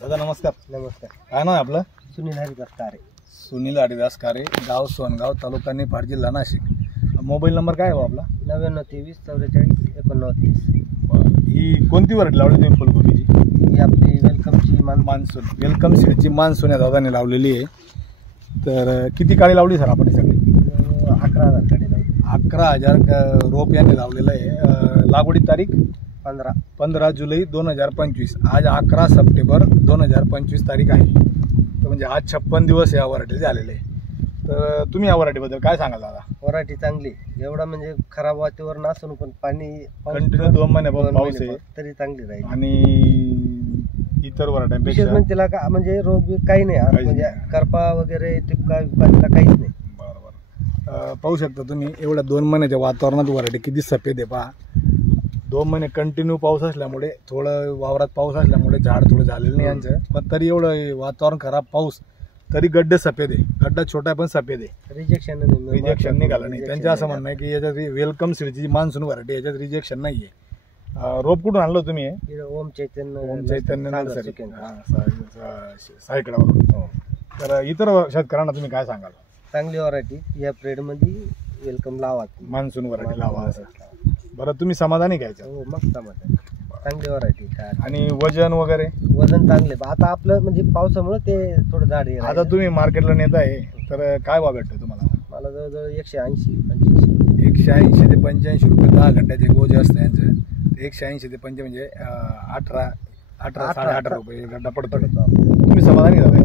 दादा नमस्कार. नमस्कार. काय नाव आहे आपलं? सुनील हरिदास कारे. सुनील हरिदास कारे, गाव सोनगाव, तालुका निफाड, जिल्हा नाशिक. मोबाईल नंबर काय आहे आपला? 99 23 44 89. ही कोणती व्हरायटी लावली तुम्ही फुलकोबीची? ही आपली वेलकमची मान्सून. वेलकम सीडची मान्सून या दादाने लावलेली आहे. तर किती काळी लावली सर आपण सगळी? 11,000 काढे लावली. 11,000 रोप यांनी लावलेलं आहे. लागवडी तारीख 15 जुलै 2025. आज 11 सप्टेंबर 2025 तारीख आहे. तर म्हणजे आज 56 दिवस या व्हरायटी झालेले आहे. तर तुम्ही या व्हरायटीबद्दल काय सांगाल दादा? व्हरायटी चांगली, एवढा म्हणजे खराब वातावरण असून पण पाणी कंटिन्यू 2 महिन्यापासून पाऊस आहे तरी चांगली राहील. आणि इतर व्हरायटीपेक्षा विशेष म्हणजे तिला म्हणजे रोग काही नाही, म्हणजे करपा वगैरे टिपका तिला काहीच नाही. बरोबर. पाहू शकता तुम्ही एवढ्या 2 महिन्याच्या वातावरणात व्हरायटी किती सफेद आहे पहा. 2 महिने कंटिन्यू पाऊस असल्यामुळे, थोडं वावरात पाऊस असल्यामुळे झाड थोडं झालेलं नाही यांचं, पण तरी एवढं वातावरण खराब पाऊस तरी गड्डे सफेद आहे. गड्डा छोटा पण सफेद आहे. रिजेक्शन निघालं नाही. त्यांचं असं म्हणणं आहे की याच्यात वेलकम सीडची मान्सून व्हरायटी, याच्यात रिजेक्शन नाही आहे. रोप कुठून आणलं तुम्ही? ओम चैतन्य सायकडावरून. तर इतर शेतकऱ्यांना तुम्ही काय सांगाल? चांगली व्हरायटी या पिरियड मध्ये वेलकम लावा, मान्सून व्हरायटी लावा असं. बरं, तुम्ही समाधानी घ्यायचं? हो, मग समाधान. चांगली व्हरायटी. आणि वजन वगैरे? वजन चांगले. आता आपलं म्हणजे पावसामुळे ते थोडं झाड आहे. आता तुम्ही मार्केटला नेत आहे तर काय भाव भेटतो तुम्हाला? मला जवळजवळ 180-85 180 ते 85 रुपये 10 घंट्याचे गोजे असतं यांचं. 180 ते 85 म्हणजे 18 18 ₹18 गड्डा पडतो. तुम्ही समाधानी झाला?